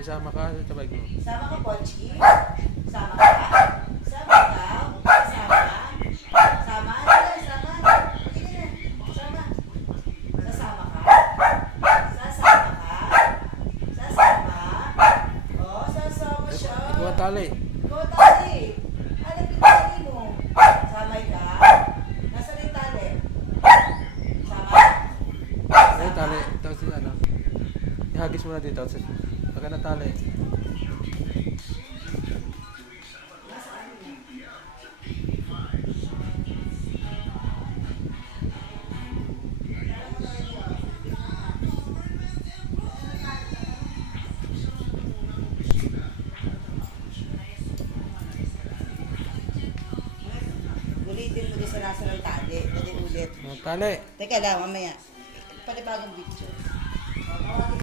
Sasama ka sa bike mo. Sama ka, Pochi? Sama ka? Sama ka? Sama? Sama? Dali, sama. Hindi na. Sama. Sasama ka? Sasama ka? Sasama? Oo, sasama siya. Ikaw ang tali. Ikaw tali. Ano pinali mo? Samay ka? Nasaan yung tali? Sama? Ayun, tali. Tapos ano. Ihagis mo na dito. Pagka na tali. Ulitin mo din sa nasa ng tali. Ulit. Tali. Teka lang, mamaya. Panibagong video.